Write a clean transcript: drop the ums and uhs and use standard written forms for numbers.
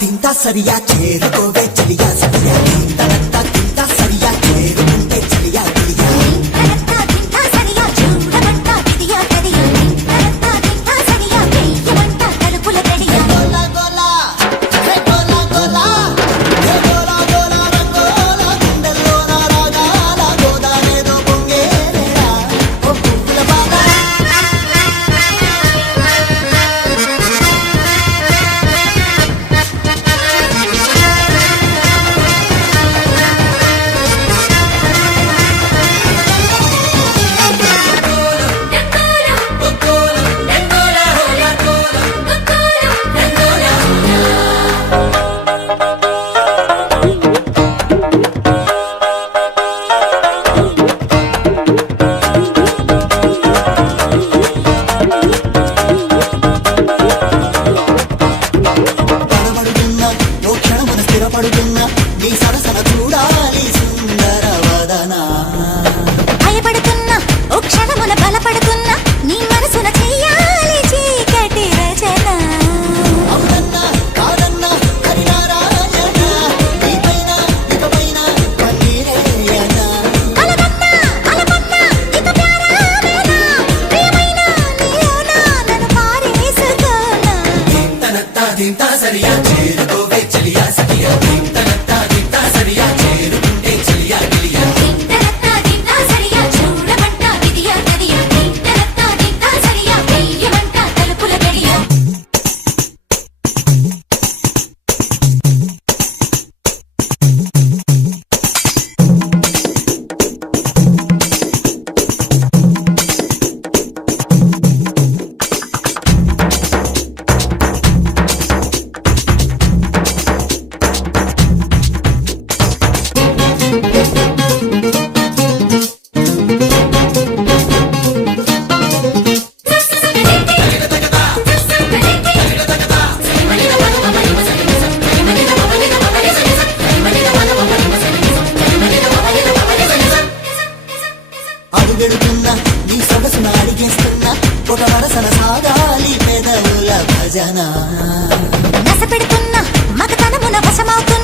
దింతా సరియా చేరుకోవే చలియా సరియా దింతా దింతా సరియా చేరుకుంటే చలియా గిలియా దింతా సరియా చూడమంట విదియా కదియా దింతా సరియా వెయ్యమంట తలుపుల గడియా గోలా గోలా హే గోలా గోలా హే గోలా గోలా రంగోలా గుండెల్లో నా రాగాల గోదానేదో పొంగేరా ఓ పువ్వుల బాల స్థిరపడుతున్నా నీ సరసన చూడాలి సుందర వదనా భయపడుతున్నా ఓ క్షణమున బలపడుతున్నా నీ మనసున చెయ్యాలి చీకటి రచన అవునన్నా కాదన్నా హరినారాయణ నీపైన ఇకపైన కన్నీరేయనా కలగన్నా అలపన్నా ఇక ప్యారావేనా ప్రియమైన నీలోనా నన్ను పారేసుకోనా దింతా సరియా చేరుకోవే చలియా సఖియా దింతా సరియా చేరుకుంటే చలియా గిలియా దింతా సరియా చూడమంట విదియా కదియా దింతా సరియా వెయ్యమంట తలుపుల గడియా అడుగెడుతున్నా నీ సొగసున అడిగేస్తున్నా ఒక వరసన సాగాలి పెదవుల భజన నస పెడుతున్నా మగతనమున వశమవుతున్నా